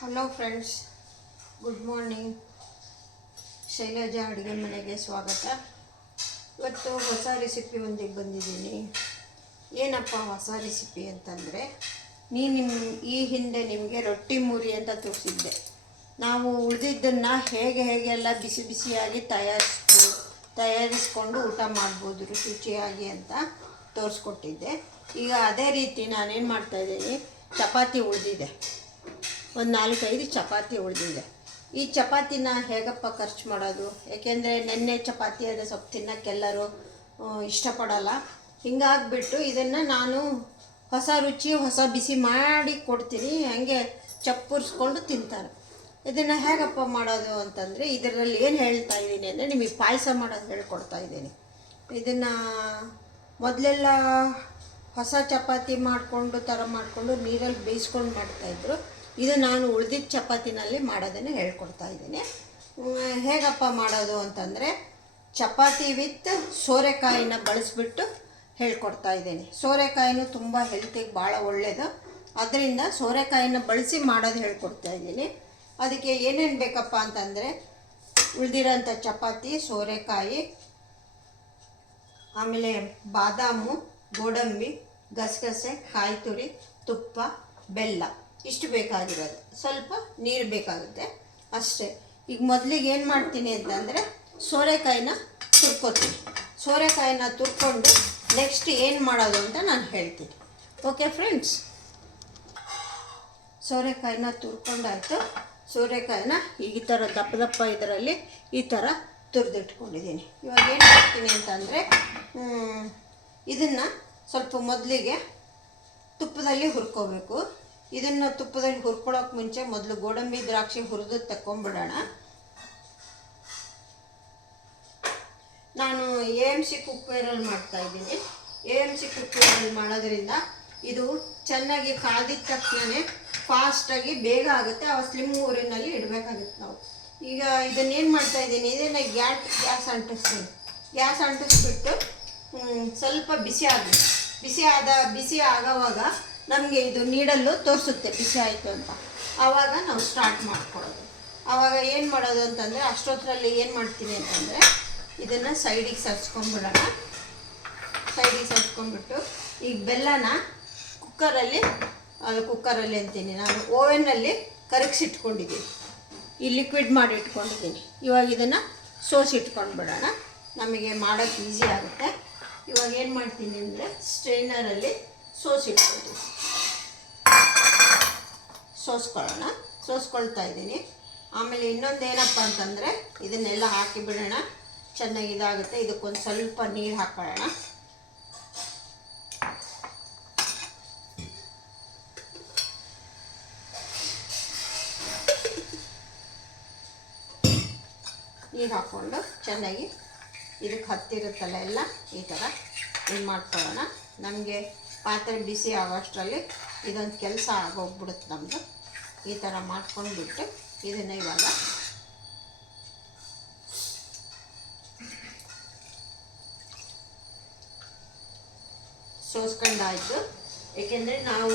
Hello friends, good morning. Shailaja ಅಡುಗೆ ಮನೆಗೆ ಸ್ವಾಗತ. ಇವತ್ತು ಹೊಸ ರೆಸಿಪಿ ಒಂದಿಗೆ ಬಂದಿದ್ದೀನಿ. ಏನಪ್ಪ ಹೊಸ ರೆಸಿಪಿ ಅಂತಂದರೆ, ಈ ಹಿಂದೆ ನಿಮಗೆ ರೊಟ್ಟಿ ಮೂರಿ ಅಂತ ತೋರಿಸಿದ್ದೆ. ನಾವು ಉಳಿದಿದ್ದನ್ನು ಹೇಗೆಲ್ಲ ಬಿಸಿ ಬಿಸಿಯಾಗಿ ತಯಾರಿಸ್ಕೊಂಡು ಊಟ ಮಾಡ್ಬೋದು ರುಚಿಯಾಗಿ ಅಂತ ತೋರಿಸ್ಕೊಟ್ಟಿದ್ದೆ. ಈಗ ಅದೇ ರೀತಿ ನಾನೇನು ಮಾಡ್ತಾಯಿದ್ದೀನಿ, ಚಪಾತಿ ಉಳಿದಿದೆ, ಒಂದು 4-5 ಚಪಾತಿ ಉಳಿದಿದೆ. ಈ ಚಪಾತಿನ ಹೇಗಪ್ಪ ಖರ್ಚು ಮಾಡೋದು? ಏಕೆಂದರೆ ನೆನ್ನೆ ಚಪಾತಿ ಆದರೆ ಸ್ವಲ್ಪ ತಿನ್ನೋಕ್ಕೆಲ್ಲರೂ ಇಷ್ಟಪಡಲ್ಲ. ಹಿಂಗಾಗಿಬಿಟ್ಟು ಇದನ್ನು ನಾನು ಹೊಸ ರುಚಿ ಹೊಸ ಬಿಸಿ ಮಾಡಿ ಕೊಡ್ತೀನಿ, ಹಾಗೆ ಚಪ್ಪುರಿಸ್ಕೊಂಡು ತಿಂತಾರೆ. ಇದನ್ನು ಹೇಗಪ್ಪ ಮಾಡೋದು ಅಂತಂದರೆ, ಇದರಲ್ಲಿ ಏನು ಹೇಳ್ತಾ ಇದ್ದೀನಿ ಅಂದರೆ, ನಿಮಗೆ ಪಾಯಸ ಮಾಡೋದು ಹೇಳ್ಕೊಡ್ತಾ ಇದ್ದೀನಿ. ಇದನ್ನು ಮೊದಲೆಲ್ಲ ಹೊಸ ಚಪಾತಿ ಮಾಡಿಕೊಂಡು ನೀರಲ್ಲಿ ಬೇಯಿಸ್ಕೊಂಡು ಮಾಡ್ತಾಯಿದ್ರು. ಇದು ನಾನು ಉಳಿದಿದ್ದ ಚಪಾತಿನಲ್ಲಿ ಮಾಡೋದನ್ನು ಹೇಳ್ಕೊಡ್ತಾ ಇದ್ದೀನಿ. ಹೇಗಪ್ಪ ಮಾಡೋದು ಅಂತಂದರೆ, ಚಪಾತಿ ವಿತ್ ಸೋರೆಕಾಯಿನ ಬಳಸಿಬಿಟ್ಟು ಹೇಳ್ಕೊಡ್ತಾ ಇದ್ದೀನಿ. ಸೋರೆಕಾಯಿನೂ ತುಂಬ ಹೆಲ್ತಿಗೆ ಭಾಳ ಒಳ್ಳೆಯದು, ಅದರಿಂದ ಸೋರೆಕಾಯಿನ ಬಳಸಿ ಮಾಡೋದು ಹೇಳ್ಕೊಡ್ತಾ ಇದ್ದೀನಿ. ಅದಕ್ಕೆ ಏನೇನು ಬೇಕಪ್ಪ ಅಂತಂದರೆ, ಉಳಿದಿರೋಂಥ ಚಪಾತಿ, ಸೋರೆಕಾಯಿ, ಆಮೇಲೆ ಬಾದಾಮು, ಗೋಡಂಬಿ, ಗಸಗಸೆ, ಕಾಯಿ ತುರಿ, ತುಪ್ಪ, ಬೆಲ್ಲ, ಇಷ್ಟು ಬೇಕಾಗಿರೋದು. ಸ್ವಲ್ಪ ನೀರು ಬೇಕಾಗುತ್ತೆ ಅಷ್ಟೇ. ಈಗ ಮೊದಲಿಗೆ ಏನು ಮಾಡ್ತೀನಿ ಅಂತಂದರೆ, ಸೋರೆಕಾಯಿನ ತುರ್ಕೋತೀನಿ. ಸೋರೆಕಾಯಿನ ತುರ್ಕೊಂಡು ನೆಕ್ಸ್ಟ್ ಏನು ಮಾಡೋದು ಅಂತ ನಾನು ಹೇಳ್ತೀನಿ. Okay friends, ಸೋರೆಕಾಯಿನ ತುರ್ಕೊಂಡಾಯಿತು. ಸೋರೆಕಾಯಿನ ಈ ಥರ ದಪ್ಪ ಇದರಲ್ಲಿ ಈ ಥರ ತುರಿದಿಟ್ಕೊಂಡಿದ್ದೀನಿ. ಇವಾಗ ಏನು ಮಾಡ್ತೀನಿ ಅಂತಂದರೆ, ಇದನ್ನು ಸ್ವಲ್ಪ ಮೊದಲಿಗೆ ತುಪ್ಪದಲ್ಲಿ ಹುರ್ಕೋಬೇಕು. ಇದನ್ನು ತುಪ್ಪದಲ್ಲಿ ಹುರ್ಕೊಳ್ಳೋಕೆ ಮುಂಚೆ ಮೊದಲು ಗೋಡಂಬಿ ದ್ರಾಕ್ಷಿ ಹುರಿದು ತಗೊಂಡ್ಬಿಡೋಣ. ನಾನು AMC ಕುಕ್ವೇರಲ್ಲಿ ಮಾಡ್ತಾಯಿದ್ದೀನಿ. AMC ಕುಕ್ವೇರಲ್ಲಿ ಮಾಡೋದ್ರಿಂದ ಇದು ಚೆನ್ನಾಗಿ ಕಾದಿದ ತಕ್ಷಣ ಫಾಸ್ಟಾಗಿ ಬೇಗ ಆಗುತ್ತೆ. ಆ ಸ್ಲಿಮ್ ಊರಿನಲ್ಲಿ ಇಡಬೇಕಾಗುತ್ತೆ ನಾವು. ಈಗ ಇದನ್ನೇನು ಮಾಡ್ತಾಯಿದ್ದೀನಿ, ಇದನ್ನು ಗ್ಯಾಸ್ ಅಂಟಿಸ್ಬಿಟ್ಟು ಸ್ವಲ್ಪ ಬಿಸಿ ಆಗೋವಾಗ ನಮಗೆ ಇದು ನೀಡಲು ತೋರಿಸುತ್ತೆ ಬಿಸಿ ಆಯಿತು ಅಂತ. ಆವಾಗ ನಾವು ಸ್ಟಾರ್ಟ್ ಮಾಡ್ಕೊಳ್ಳೋದು. ಆವಾಗ ಏನು ಮಾಡೋದು ಅಂತಂದರೆ, ಅಷ್ಟೊತ್ತರಲ್ಲಿ ಏನು ಮಾಡ್ತೀನಿ ಅಂತಂದರೆ, ಇದನ್ನು ಸೈಡಿಗೆ ಸರ್ಸ್ಕೊಂಡ್ಬಿಡೋಣ. ಸರ್ಸ್ಕೊಂಡ್ಬಿಟ್ಟು ಈಗ ಬೆಲ್ಲನ ಕುಕ್ಕರಲ್ಲಿ ಅಂತೀನಿ ನಾನು, ಓವೆನ್ನಲ್ಲಿ ಕರಗಿಸಿಟ್ಕೊಂಡಿದ್ದೀನಿ. ಈ ಲಿಕ್ವಿಡ್ ಮಾಡಿ ಇಟ್ಕೊಂಡಿದ್ದೀನಿ. ಇವಾಗ ಇದನ್ನು ಸೋಸಿಟ್ಕೊಂಡ್ಬಿಡೋಣ, ನಮಗೆ ಮಾಡೋಕ್ಕೆ ಈಸಿ ಆಗುತ್ತೆ. ಇವಾಗ ಏನು ಮಾಡ್ತೀನಿ ಅಂದರೆ, ಸ್ಟ್ರೈನರಲ್ಲಿ ಸೋಸ್ಕೊಳ್ತಾ ಇದ್ದೀನಿ. ಆಮೇಲೆ ಇನ್ನೊಂದು ಏನಪ್ಪ ಅಂತಂದರೆ, ಇದನ್ನೆಲ್ಲ ಹಾಕಿಬಿಡೋಣ, ಚೆನ್ನಾಗಿ ಇದಾಗುತ್ತೆ. ಇದಕ್ಕೊಂದು ಸ್ವಲ್ಪ ನೀರು ಹಾಕೊಳ್ಳೋಣ. ನೀರು ಹಾಕ್ಕೊಂಡು ಚೆನ್ನಾಗಿ ಇದಕ್ಕೆ ಹತ್ತಿರುತ್ತಲ್ಲ ಎಲ್ಲ ಈ ಥರ ಇದು ಮಾಡ್ಕೊಳ್ಳೋಣ. ನಮಗೆ ಪಾತ್ರೆ ಬಿಸಿ ಆಗೋಷ್ಟರಲ್ಲಿ ಇದೊಂದು ಕೆಲಸ ಆಗೋಗ್ಬಿಡುತ್ತೆ ನಮ್ಮದು. ಈ ಥರ ಮಾಡ್ಕೊಂಡ್ಬಿಟ್ಟು ಇದನ್ನು ಇವಾಗ ಸೋಸ್ಕೊಂಡಾಯಿತು. ಏಕೆಂದರೆ ನಾನು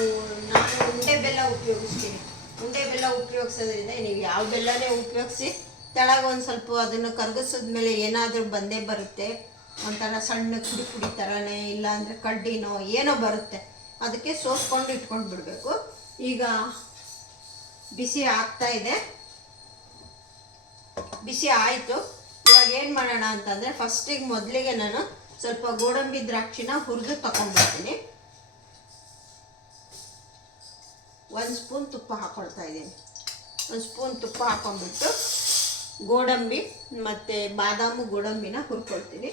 ಉಂಡೆ ಬೆಲ್ಲ ಉಪಯೋಗಿಸ್ತೀನಿ. ಉಂಡೆ ಬೆಲ್ಲ ಉಪಯೋಗಿಸೋದ್ರಿಂದ ನೀವು ಯಾವ ಬೆಲ್ಲನೇ ಉಪಯೋಗಿಸಿ ತೆಳಗೆ ಒಂದು ಸ್ವಲ್ಪ ಅದನ್ನು ಕರಗಿಸಿದ್ಮೇಲೆ ಏನಾದರೂ ಬಂದೇ ಬರುತ್ತೆ, ಒಂಥರ ಸಣ್ಣ ಪುಡಿ ಥರನೇ, ಇಲ್ಲಾಂದರೆ ಕಡ್ಡಿನೋ ಏನೋ ಬರುತ್ತೆ. ಅದಕ್ಕೆ ಸೋಸ್ಕೊಂಡು ಇಟ್ಕೊಂಡು ಬಿಡಬೇಕು. ಈಗ ಬಿಸಿ ಆಗ್ತಾಯಿದೆ, ಬಿಸಿ ಆಯಿತು. ಇವಾಗ ಏನು ಮಾಡೋಣ ಅಂತಂದರೆ, ಮೊದಲಿಗೆ ನಾನು ಸ್ವಲ್ಪ ಗೋಡಂಬಿ ದ್ರಾಕ್ಷಿನ ಹುರಿದು ತಗೊಂಡ್ಬರ್ತೀನಿ. 1 ಸ್ಪೂನ್ ತುಪ್ಪ ಹಾಕ್ಕೊಳ್ತಾ ಇದ್ದೀನಿ. 1 ಸ್ಪೂನ್ ತುಪ್ಪ ಹಾಕ್ಕೊಂಡ್ಬಿಟ್ಟು ಗೋಡಂಬಿ ಮತ್ತು ಬಾದಾಮು ಗೋಡಂಬಿನ ಹುರ್ಕೊಳ್ತೀನಿ.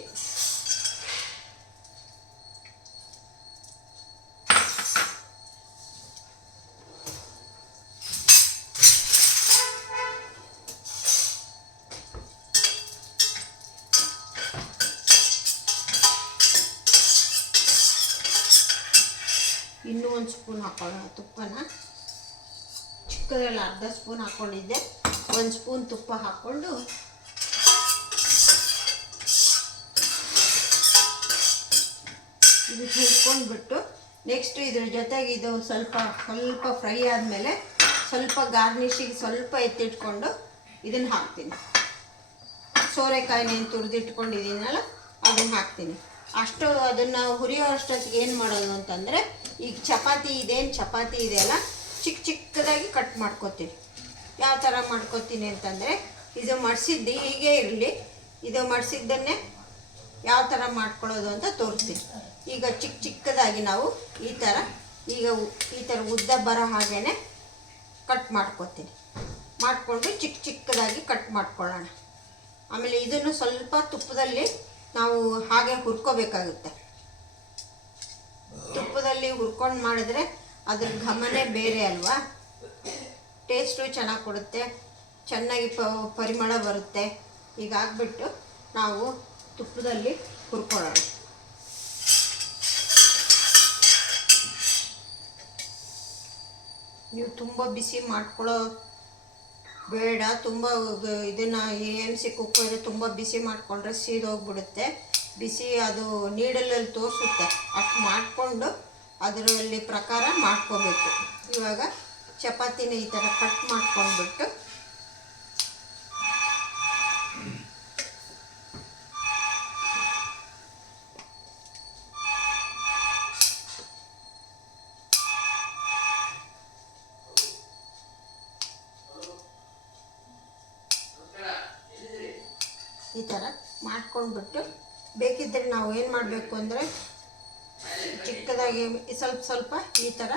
ಇನ್ನೂ 1 ಸ್ಪೂನ್ ಹಾಕೊಳ್ಳೋಣ ತುಪ್ಪನ. ಚಿಕ್ಕದ್ರಲ್ಲಿ ಅರ್ಧ ಸ್ಪೂನ್ ಹಾಕ್ಕೊಂಡಿದ್ದೆ. 1 ಸ್ಪೂನ್ ತುಪ್ಪ ಹಾಕ್ಕೊಂಡು ಇದು ಹುರ್ಕೊಂಡ್ಬಿಟ್ಟು ನೆಕ್ಸ್ಟ್ ಇದ್ರ ಜೊತೆಗೆ ಇದು ಸ್ವಲ್ಪ ಫ್ರೈ ಆದಮೇಲೆ ಸ್ವಲ್ಪ ಗಾರ್ನಿಷಿಗೆ ಸ್ವಲ್ಪ ಎತ್ತಿಟ್ಕೊಂಡು ಇದನ್ನು ಹಾಕ್ತೀನಿ. ಸೋರೆಕಾಯಿನೇನು ತುರಿದಿಟ್ಕೊಂಡಿದ್ದೀನಲ್ಲ ಅದನ್ನು ಹಾಕ್ತೀನಿ. ಅಷ್ಟು ಅದನ್ನು ಹುರಿಯೋ ಅಷ್ಟೊತ್ತಿಗೆ ಏನು ಮಾಡೋದು ಅಂತಂದರೆ, ಈಗ ಚಪಾತಿ ಇದೆಯಲ್ಲ ಚಿಕ್ಕ ಚಿಕ್ಕದಾಗಿ ಕಟ್ ಮಾಡ್ಕೊತೀನಿ. ಯಾವ ಥರ ಮಾಡ್ಕೊತೀನಿ ಅಂತಂದರೆ, ಇದು ಮಡಿಸಿದ್ದು ಹೀಗೆ ಇರಲಿ, ಇದು ಮಡಿಸಿದ್ದನ್ನೇ ಯಾವ ಥರ ಮಾಡ್ಕೊಳ್ಳೋದು ಅಂತ ತೋರಿಸ್ತೀನಿ. ಈಗ ಚಿಕ್ಕ ಚಿಕ್ಕದಾಗಿ ನಾವು ಈ ಥರ ಉದ್ದ ಬರೋ ಹಾಗೇ ಕಟ್ ಮಾಡ್ಕೊತೀನಿ. ಮಾಡಿಕೊಂಡು ಚಿಕ್ಕ ಚಿಕ್ಕದಾಗಿ ಕಟ್ ಮಾಡ್ಕೊಳ್ಳೋಣ. ಆಮೇಲೆ ಇದನ್ನು ಸ್ವಲ್ಪ ತುಪ್ಪದಲ್ಲಿ ನಾವು ಹಾಗೆ ಹುರ್ಕೋಬೇಕಾಗುತ್ತೆ. ತುಪ್ಪದಲ್ಲಿ ಹುರ್ಕೊಂಡು ಮಾಡಿದ್ರೆ ಅದ್ರ ಘಮನೇ ಬೇರೆ ಅಲ್ವಾ, ಟೇಸ್ಟು ಚೆನ್ನಾಗಿ ಕೊಡುತ್ತೆ, ಚೆನ್ನಾಗಿ ಪರಿಮಳ ಬರುತ್ತೆ. ಹೀಗಾಗ್ಬಿಟ್ಟು ನಾವು ತುಪ್ಪದಲ್ಲಿ ಹುರ್ಕೊಳ್ಳೋಣ. ನೀವು ತುಂಬ ಬಿಸಿ ಮಾಡ್ಕೊಳ್ಳೋ ಬೇಡ. ತುಂಬ ಇದನ್ನು AMC ಕುಕ್ಕರ್ ತುಂಬ ಬಿಸಿ ಮಾಡಿಕೊಂಡ್ರೆ ಸೀದೋಗ್ಬಿಡುತ್ತೆ. ಬಿಸಿ ಅದು ನೀಡಲಲ್ಲಿ ತೋರಿಸುತ್ತೆ. ಅಷ್ಟು ಮಾಡಿಕೊಂಡು ಅದರಲ್ಲಿ ಪ್ರಕಾರ ಮಾಡ್ಕೋಬೇಕು. ಇವಾಗ ಚಪಾತಿನ ಈ ಥರ ಕಟ್ ಮಾಡ್ಕೊಂಡ್ಬಿಟ್ಟು ಈ ಥರ ಮಾಡ್ಕೊಂಡ್ಬಿಟ್ಟು ಬೇಕಿದ್ದರೆ ನಾವು ಏನು ಮಾಡಬೇಕು ಅಂದರೆ ಚಿಕ್ಕದಾಗಿ ಸ್ವಲ್ಪ ಈ ಥರ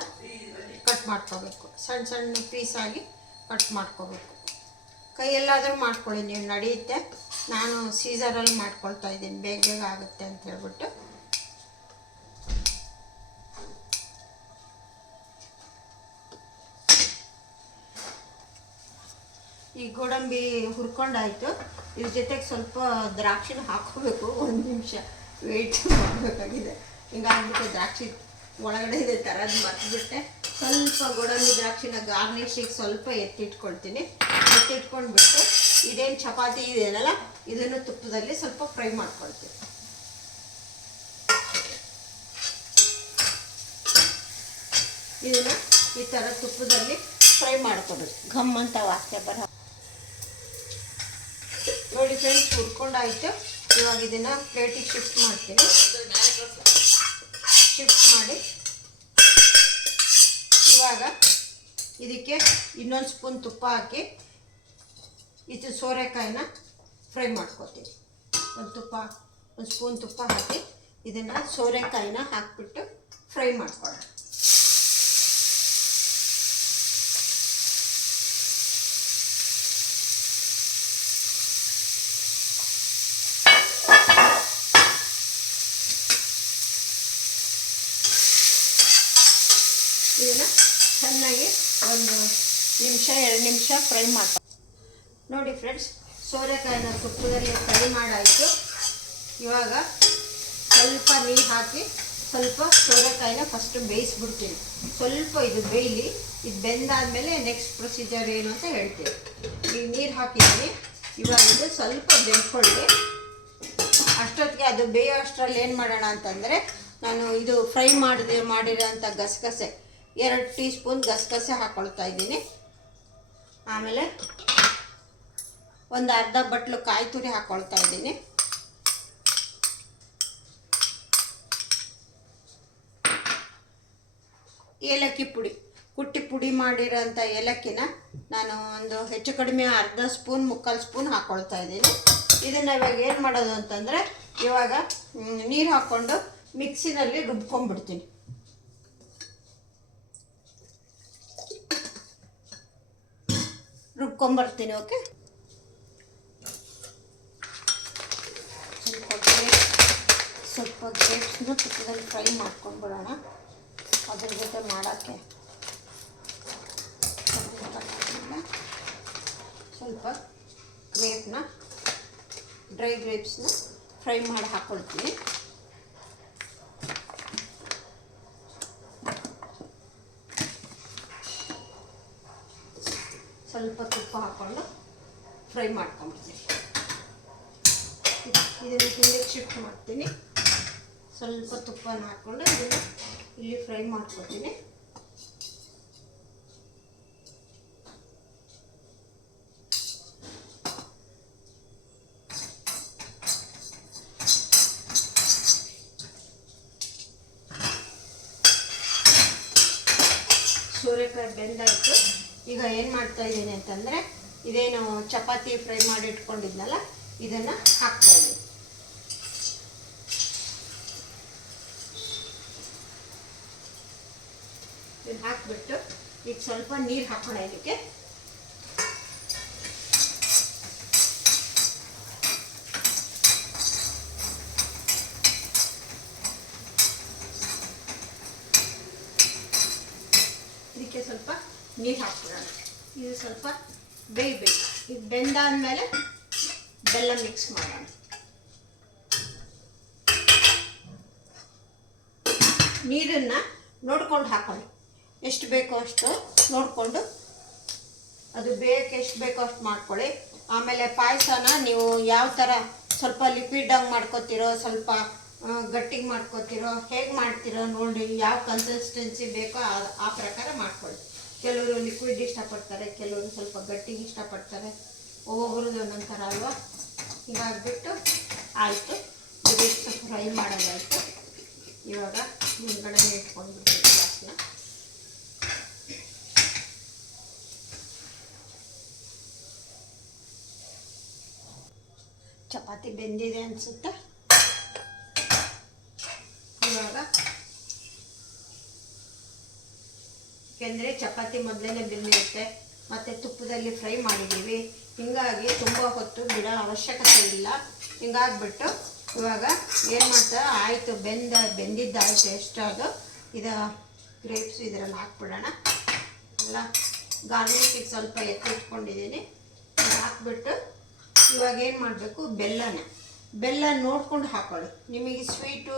ಕಟ್ ಮಾಡ್ಕೋಬೇಕು. ಸಣ್ಣ ಸಣ್ಣ ಪೀಸಾಗಿ ಕಟ್ ಮಾಡ್ಕೋಬೇಕು. ಕೈಯಲ್ಲಾದರೂ ಮಾಡ್ಕೊಳ್ಳಿ ನೀವು, ನಡೆಯುತ್ತೆ. ನಾನು ಸೀಸರಲ್ಲಿ ಮಾಡ್ಕೊಳ್ತಾ ಇದ್ದೀನಿ, ಬೇಗ ಆಗುತ್ತೆ ಅಂತ ಹೇಳ್ಬಿಟ್ಟು. ಈ ಗೋಡಂಬಿ ಹುರ್ಕೊಂಡಾಯಿತು. ಇದ್ರ ಜೊತೆಗೆ ಸ್ವಲ್ಪ ದ್ರಾಕ್ಷಿನ ಹಾಕ್ಕೋಬೇಕು. 1 ನಿಮಿಷ ವೆಯ್ಟ್ ಮಾಡಬೇಕಾಗಿದೆ. ಹಿಂಗಾಗ್ಬಿಟ್ಟು ದ್ರಾಕ್ಷಿ ಒಳಗಡೆ ಇದೆ ಥರದ್ದು ಮರ್ತ್ಬಿಟ್ಟೆ. ಸ್ವಲ್ಪ ಗೋಡಂಬಿ ದ್ರಾಕ್ಷಿನ ಗಾರ್ನಿಷಿಗೆ ಸ್ವಲ್ಪ ಎತ್ತಿಟ್ಕೊಳ್ತೀನಿ. ಎತ್ತಿಟ್ಕೊಂಡ್ಬಿಟ್ಟು ಇದೇನು ಚಪಾತಿ ಇದೆಯಲ್ಲ ಇದನ್ನು ತುಪ್ಪದಲ್ಲಿ ಸ್ವಲ್ಪ ಫ್ರೈ ಮಾಡ್ಕೊಳ್ತೀನಿ. ಇದನ್ನು ಈ ಥರ ತುಪ್ಪದಲ್ಲಿ ಫ್ರೈ ಮಾಡ್ಕೊಬೇಕು, ಘಮ್ ಅಂತ ವಾಸನೆ ಬರೋ. ನೋಡಿ ಫ್ರೆಂಡ್ಸ್, ಹುರ್ಕೊಂಡಾಯಿತು. ಇವಾಗ ಇದನ್ನು ಪ್ಲೇಟಿಗೆ ಶಿಫ್ಟ್ ಮಾಡ್ತೀನಿ. ಶಿಫ್ಟ್ ಮಾಡಿ ಇವಾಗ ಇದಕ್ಕೆ ಇನ್ನೊಂದು ಸ್ಪೂನ್ ತುಪ್ಪ ಹಾಕಿ ಇದು ಸೋರೆಕಾಯಿನ ಫ್ರೈ ಮಾಡ್ಕೊತೀನಿ. ಒಂದು ಸ್ಪೂನ್ ತುಪ್ಪ ಹಾಕಿ ಇದನ್ನು ಸೋರೆಕಾಯಿನ ಹಾಕಿಬಿಟ್ಟು ಫ್ರೈ ಮಾಡ್ಕೊಳ್ಳೋಣ. ಇದನ್ನು ಚೆನ್ನಾಗಿ 1 ನಿಮಿಷ 2 ನಿಮಿಷ ಫ್ರೈ ಮಾಡ್ಕೊ. ನೋಡಿ ಫ್ರೆಂಡ್ಸ್, ಸೋರೆಕಾಯಿನ ತುಪ್ಪದಲ್ಲಿ ಫ್ರೈ ಮಾಡಾಯಿತು. ಇವಾಗ ಸ್ವಲ್ಪ ನೀರು ಹಾಕಿ ಸ್ವಲ್ಪ ಸೋರೆಕಾಯಿನ ಫಸ್ಟು ಬೇಯಿಸ್ಬಿಡ್ತೀನಿ. ಸ್ವಲ್ಪ ಇದು ಬೇಯಲಿ. ಇದು ಬೆಂದಾದಮೇಲೆ ನೆಕ್ಸ್ಟ್ ಪ್ರೊಸೀಜರ್ ಏನು ಅಂತ ಹೇಳ್ತೀವಿ. ಈಗ ನೀರು ಹಾಕಿದ್ದೀನಿ. ಇವಾಗ ಇದು ಸ್ವಲ್ಪ ಬೆಂದ್ಕೊಳ್ಳಿ. ಅಷ್ಟೊತ್ತಿಗೆ ಅದು ಬೇಯೋ ಅಷ್ಟರಲ್ಲಿ ಏನು ಮಾಡೋಣ ಅಂತಂದರೆ, ನಾನು ಇದು ಫ್ರೈ ಮಾಡಿರೋಂಥ ಗಸಗಸೆ 2 ಟೀ ಸ್ಪೂನ್ ಗಸಗಸೆ ಹಾಕ್ಕೊಳ್ತಾ ಇದ್ದೀನಿ. ಆಮೇಲೆ ಒಂದು ಅರ್ಧ ಬಟ್ಲು ಕಾಯಿ ತುರಿ ಹಾಕ್ಕೊಳ್ತಾ ಇದ್ದೀನಿ. ಏಲಕ್ಕಿ ಪುಡಿ, ಕುಟ್ಟಿ ಪುಡಿ ಮಾಡಿರೋಂಥ ಏಲಕ್ಕಿನ ನಾನು ಒಂದು ಹೆಚ್ಚು ಕಡಿಮೆ ಅರ್ಧ ಸ್ಪೂನ್ 3/4 ಸ್ಪೂನ್ ಹಾಕ್ಕೊಳ್ತಾ ಇದ್ದೀನಿ. ಇದನ್ನು ಇವಾಗ ಏನು ಮಾಡೋದು ಅಂತಂದರೆ, ಇವಾಗ ನೀರು ಹಾಕ್ಕೊಂಡು ಮಿಕ್ಸಿನಲ್ಲಿ ರುಬ್ಕೊಂಡ್ಬಿಡ್ತೀನಿ. ರುಬ್ಕೊಂಬರ್ತೀನಿ. ಓಕೆ, ಸ್ವಲ್ಪ ಗ್ರೇಪ್ಸ್ನ ತುಪ್ಪದಲ್ಲಿ ಫ್ರೈ ಮಾಡ್ಕೊಂಡ್ಬಿಡೋಣ. ಅದ್ರ ಜೊತೆ ಮಾಡೋಕ್ಕೆ ಸ್ವಲ್ಪ ಡ್ರೈ ಗ್ರೇಪ್ಸ್ನ ಫ್ರೈ ಮಾಡಿ ಹಾಕ್ಕೊಳ್ತೀನಿ. ಸ್ವಲ್ಪ ತುಪ್ಪ ಹಾಕ್ಕೊಂಡು ಫ್ರೈ ಮಾಡ್ಕೊಂಡ್ಬಿಡ್ತೀನಿ. ಇದನ್ನು ಹಿಂದಕ್ಕೆ ಶಿಫ್ಟ್ ಮಾಡ್ತೀನಿ. ಸ್ವಲ್ಪ ತುಪ್ಪನ ಹಾಕ್ಕೊಂಡು ಇದನ್ನು ಇಲ್ಲಿ ಫ್ರೈ ಮಾಡ್ಕೊತೀನಿ. ಸೋರೆಕಾಯಿ ಬೆಂದಾಯಿತು. ಈಗ ಏನು ಮಾಡ್ತಾ ಇದ್ದೀನಿ ಅಂತಂದರೆ, ಇದೇನು ಚಪಾತಿ ಫ್ರೈ ಮಾಡಿ ಇಟ್ಕೊಂಡಿದ್ನಲ್ಲ ಇದನ್ನು ಹಾಕ್ತಾಯಿದ್ದೀನಿ. ಇದನ್ನು ಹಾಕಿಬಿಟ್ಟು ಈಗ ಸ್ವಲ್ಪ ನೀರು ಹಾಕೋಣ ಇದಕ್ಕೆ. ಇದಕ್ಕೆ ಸ್ವಲ್ಪ ನೀರು ಹಾಕ್ಬಿಡೋಣ. ಇದು ಸ್ವಲ್ಪ ಬೇಯಬೇಕು. ಇದು ಬೆಂದಾದ್ಮೇಲೆ ಬೆಲ್ಲ ಮಿಕ್ಸ್ ಮಾಡೋಣ. ನೀರನ್ನು ನೋಡ್ಕೊಂಡು ಹಾಕೊಳ್ಳಿ, ಎಷ್ಟು ಬೇಕೋ ಅಷ್ಟು ನೋಡಿಕೊಂಡು ಅದು ಬೇಯಕ್ಕೆ ಎಷ್ಟು ಬೇಕೋ ಅಷ್ಟು ಮಾಡ್ಕೊಳ್ಳಿ. ಆಮೇಲೆ ಪಾಯಸನ ನೀವು ಯಾವ ಥರ ಸ್ವಲ್ಪ ಲಿಕ್ವಿಡಾಗಿ ಮಾಡ್ಕೊತೀರೋ, ಸ್ವಲ್ಪ ಗಟ್ಟಿಗೆ ಮಾಡ್ಕೊತೀರೋ, ಹೇಗೆ ಮಾಡ್ತೀರೋ ನೋಡಿ, ಯಾವ ಕನ್ಸಿಸ್ಟೆನ್ಸಿ ಬೇಕೋ ಆ ಪ್ರಕಾರ ಮಾಡ್ಕೊಳ್ಳಿ. ಕೆಲವರು ಲಿಕ್ವಿಡ್ ಇಷ್ಟಪಡ್ತಾರೆ, ಕೆಲವರು ಸ್ವಲ್ಪ ಗಟ್ಟಿಗೆ ಇಷ್ಟಪಡ್ತಾರೆ, ಒಬ್ಬೊಬ್ರದ್ದು ಒಂದೊಂದು ಥರ ಅಲ್ವಾ. ಹೀಗಾಗಿಬಿಟ್ಟು ಆಯಿತು, ಇದಿಷ್ಟು ಫ್ರೈ ಮಾಡೋದಾಯಿತು. ಇವಾಗ ಮುಂದ್ಗಡೆ ಇಟ್ಕೊಂಡ್ಬಿಟ್ಟು ಗ್ಯಾಸ್ನ ಚಪಾತಿ ಬೆಂದಿದೆ ಅನಿಸುತ್ತೆ. ಇವಾಗ ಯಾಕೆಂದರೆ ಚಪಾತಿ ಮೊದಲೇ ಬೆಂದಿರುತ್ತೆ ಮತ್ತು ತುಪ್ಪದಲ್ಲಿ ಫ್ರೈ ಮಾಡಿದ್ದೀವಿ, ಹೀಗಾಗಿ ತುಂಬ ಹೊತ್ತು ಬಿಡೋ ಅವಶ್ಯಕತೆ ಇಲ್ಲ. ಹಿಂಗಾಗ್ಬಿಟ್ಟು ಇವಾಗ ಏನು ಮಾಡ್ತಾರೆ, ಆಯಿತು ಬೆಂದಿದ್ದಾಯಿತು ಎಷ್ಟಾದು. ಇದು ಗ್ರೇಪ್ಸ್ ಇದರಲ್ಲಿ ಹಾಕ್ಬಿಡೋಣ. ಎಲ್ಲ ಗಾರ್ಲಿಕ್ಕಿಗೆ ಸ್ವಲ್ಪ ಎತ್ತಿಟ್ಕೊಂಡಿದ್ದೀನಿ, ಹಾಕ್ಬಿಟ್ಟು ಇವಾಗ ಏನು ಮಾಡಬೇಕು, ಬೆಲ್ಲ ನೋಡ್ಕೊಂಡು ಹಾಕೊಳ್ಳಿ. ನಿಮಗೆ ಸ್ವೀಟು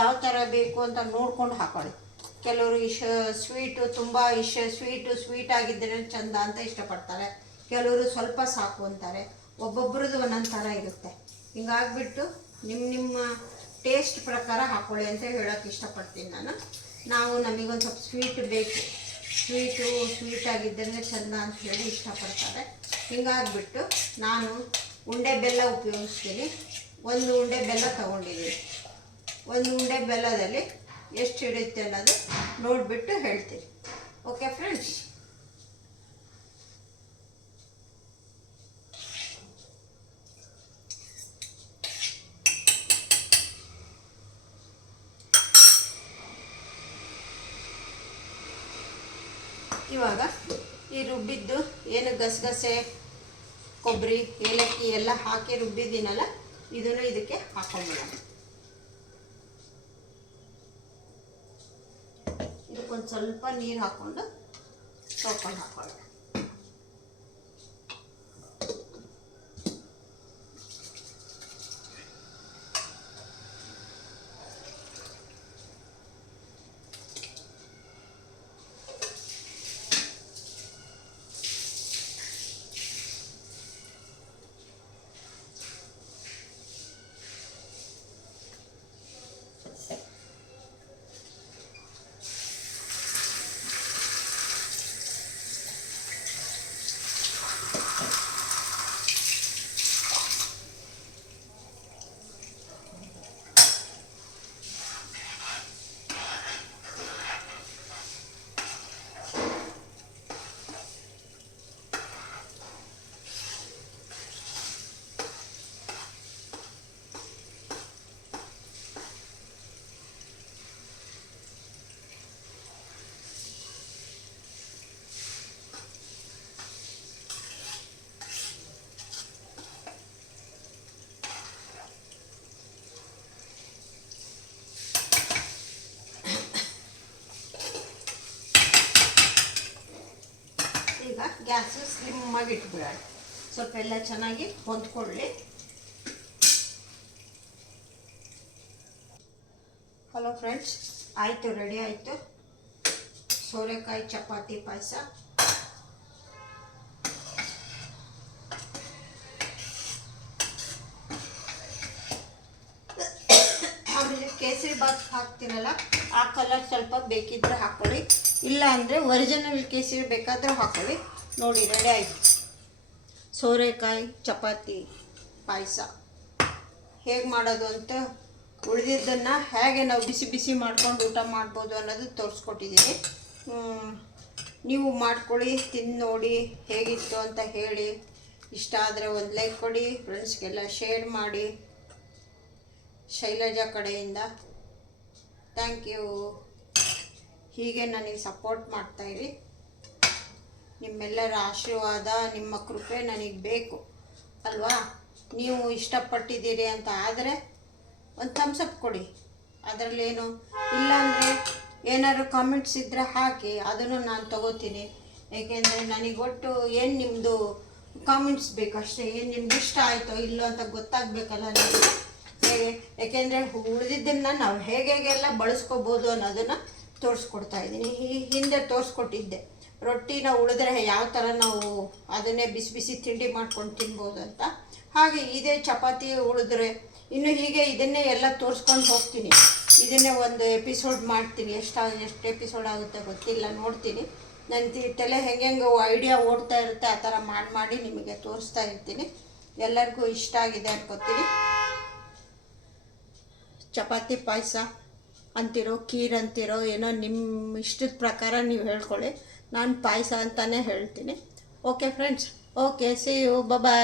ಯಾವ ಥರ ಬೇಕು ಅಂತ ನೋಡ್ಕೊಂಡು ಹಾಕೊಳ್ಳಿ. ಕೆಲವರು ಸ್ವೀಟು ತುಂಬ ಸ್ವೀಟ್ ಆಗಿದ್ದರೆ ಚಂದ ಅಂತ ಇಷ್ಟಪಡ್ತಾರೆ, ಕೆಲವರು ಸ್ವಲ್ಪ ಸಾಕು ಅಂತಾರೆ, ಒಬ್ಬೊಬ್ರದ್ದು ಒಂದೊಂದು ಥರ ಇರುತ್ತೆ. ಹಿಂಗಾಗ್ಬಿಟ್ಟು ನಿಮ್ಮ ಟೇಸ್ಟ್ ಪ್ರಕಾರ ಹಾಕೊಳ್ಳಿ ಅಂತ ಹೇಳೋಕ್ಕೆ ಇಷ್ಟಪಡ್ತೀನಿ ನಾನು. ನಮಗೊಂದು ಸ್ವಲ್ಪ ಸ್ವೀಟ್ ಬೇಕು, ಸ್ವೀಟ್ ಆಗಿದ್ದರೆ ಚಂದ ಅಂತ ಹೇಳಿ ಇಷ್ಟಪಡ್ತಾರೆ. ಹಿಂಗಾಗ್ಬಿಟ್ಟು ನಾನು ಉಂಡೆ ಬೆಲ್ಲ ಉಪಯೋಗಿಸ್ತೀನಿ. ಒಂದು ಉಂಡೆ ಬೆಲ್ಲ ತೊಗೊಂಡಿದ್ದೀನಿ. ಒಂದು ಉಂಡೆ ಬೆಲ್ಲದಲ್ಲಿ ಎಷ್ಟು ಹಿಡಿಯುತ್ತೆ ಅನ್ನೋದು ನೋಡಿಬಿಟ್ಟು ಹೇಳ್ತೀನಿ. ಓಕೆ ಫ್ರೆಂಡ್ಸ್, ಇವಾಗ ಈ ರುಬ್ಬಿದ್ದು ಏನು ಗಸಗಸೆ, ಕೊಬ್ಬರಿ, ಏಲಕ್ಕಿ ಎಲ್ಲ ಹಾಕಿ ರುಬ್ಬಿದ್ದೀನಲ್ಲ, ಇದನ್ನು ಇದಕ್ಕೆ ಹಾಕೊಂಡ್ಬಿಡೋಣ. ಇದಕ್ಕೊಂದು ಸ್ವಲ್ಪ ನೀರು ಹಾಕ್ಕೊಂಡು ತೊಳ್ಕೊಂಡು ಹಾಕೊಳ್ಳೋಣ. ಈಗ ಗ್ಯಾಸು ಸ್ಲಿಮ್ಮಾಗಿ ಇಟ್ಬಿಡೋಣ, ಸ್ವಲ್ಪ ಎಲ್ಲ ಚೆನ್ನಾಗಿ ಹೊಂದ್ಕೊಳ್ಳಿ. ಹಲೋ ಫ್ರೆಂಡ್ಸ್, ಆಯಿತು, ರೆಡಿ ಆಯಿತು ಸೋರೆಕಾಯಿ ಚಪಾತಿ ಪಾಯಸ. ಆಮೇಲೆ ಕೇಸರಿ ಬಾತ್ ಹಾಕ್ತಿರಲ್ಲ, ಆ ಕಲರ್ ಸ್ವಲ್ಪ ಬೇಕಿದ್ರೆ ಹಾಕ್ಕೊಳ್ಳಿ, ಇಲ್ಲ ಅಂದರೆ ಒರಿಜಿನಲ್ ಕೇಸರಿ ಬೇಕಾದರೂ ಹಾಕ್ಕೊಳ್ಳಿ. ನೋಡಿ, ರೆಡಿ ಆಯಿತು ಸೋರೆಕಾಯಿ ಚಪಾತಿ ಪಾಯಸ. ಹೇಗೆ ಮಾಡೋದು ಅಂತ ಉಳಿದಿದ್ದನ್ನು ಹೇಗೆ ನಾವು ಬಿಸಿ ಬಿಸಿ ಮಾಡ್ಕೊಂಡು ಊಟ ಮಾಡ್ಬೋದು ಅನ್ನೋದು ತೋರಿಸ್ಕೊಟ್ಟಿದ್ದೀನಿ. ನೀವು ಮಾಡ್ಕೊಳ್ಳಿ, ತಿಂದು ನೋಡಿ ಹೇಗಿತ್ತು ಅಂತ ಹೇಳಿ. ಇಷ್ಟ ಆದರೆ ಒಂದು ಲೈಕ್ ಕೊಡಿ, ಫ್ರೆಂಡ್ಸ್ಗೆಲ್ಲ ಶೇರ್ ಮಾಡಿ. ಶೈಲಜಾ ಕಡೆಯಿಂದ ಥ್ಯಾಂಕ್ ಯು. ಹೀಗೆ ನನಗೆ ಸಪೋರ್ಟ್ ಮಾಡ್ತಾಯಿರಿ. ನಿಮ್ಮೆಲ್ಲರ ಆಶೀರ್ವಾದ, ನಿಮ್ಮ ಕೃಪೆ ನನಗೆ ಬೇಕು ಅಲ್ವಾ? ನೀವು ಇಷ್ಟಪಟ್ಟಿದ್ದೀರಿ ಅಂತ ಆದರೆ ಒಂದು ಥಮ್ಸಪ್ ಕೊಡಿ, ಅದರಲ್ಲೇನು. ಇಲ್ಲಾಂದರೆ ಏನಾದ್ರು ಕಾಮೆಂಟ್ಸ್ ಇದ್ದರೆ ಹಾಕಿ, ಅದನ್ನು ನಾನು ತಗೋತೀನಿ. ಏಕೆಂದರೆ ನನಗೆ ಒಟ್ಟು ಏನು ನಿಮ್ಮದು ಕಾಮೆಂಟ್ಸ್ ಬೇಕು ಅಷ್ಟೇ. ಏನು ನಿಮ್ಗೆ ಇಷ್ಟ ಆಯಿತೋ ಇಲ್ಲೋ ಅಂತ ಗೊತ್ತಾಗಬೇಕಲ್ಲ ನಿಮಗೆ. ಹೇಗೆ, ಏಕೆಂದರೆ ಉಳಿದಿದ್ದನ್ನು ನಾವು ಹೇಗೆಲ್ಲ ಬಳಸ್ಕೋಬೋದು ಅನ್ನೋದನ್ನು ತೋರಿಸ್ಕೊಡ್ತಾ ಇದ್ದೀನಿ. ಹಿಂದೆ ತೋರಿಸ್ಕೊಟ್ಟಿದ್ದೆ ರೊಟ್ಟಿನ ಉಳಿದ್ರೆ ಯಾವ ಥರ ನಾವು ಅದನ್ನೇ ಬಿಸಿ ಬಿಸಿ ತಿಂಡಿ ಮಾಡ್ಕೊಂಡು ತಿನ್ಬೋದು ಅಂತ. ಹಾಗೆ ಇದೇ ಚಪಾತಿ ಉಳಿದ್ರೆ ಇನ್ನು ಹೀಗೆ ಇದನ್ನೇ ಎಲ್ಲ ತೋರಿಸ್ಕೊಂಡು ಹೋಗ್ತೀನಿ. ಇದನ್ನೇ ಒಂದು ಎಪಿಸೋಡ್ ಮಾಡ್ತೀನಿ. ಎಷ್ಟು ಎಪಿಸೋಡ್ ಆಗುತ್ತೆ ಗೊತ್ತಿಲ್ಲ, ನೋಡ್ತೀನಿ. ನನ್ನ ತಲೆ ಹೆಂಗೆ ಐಡಿಯಾ ಓಡ್ತಾ ಇರುತ್ತೆ ಆ ಥರ ಮಾಡಿ ನಿಮಗೆ ತೋರಿಸ್ತಾ ಇರ್ತೀನಿ. ಎಲ್ಲರಿಗೂ ಇಷ್ಟ ಆಗಿದೆ ಅನ್ಕೋತೀನಿ. ಚಪಾತಿ ಪಾಯಸ ಅಂತಿರೋ, ಖೀರ್ ಅಂತಿರೋ, ಏನೋ ನಿಮ್ಮ ಇಷ್ಟದ ಪ್ರಕಾರ ನೀವು ಹೇಳ್ಕೊಳ್ಳಿ. ನಾನು ಪಾಯಸ ಅಂತಲೇ ಹೇಳ್ತೀನಿ. Okay friends, okay, see you, bye.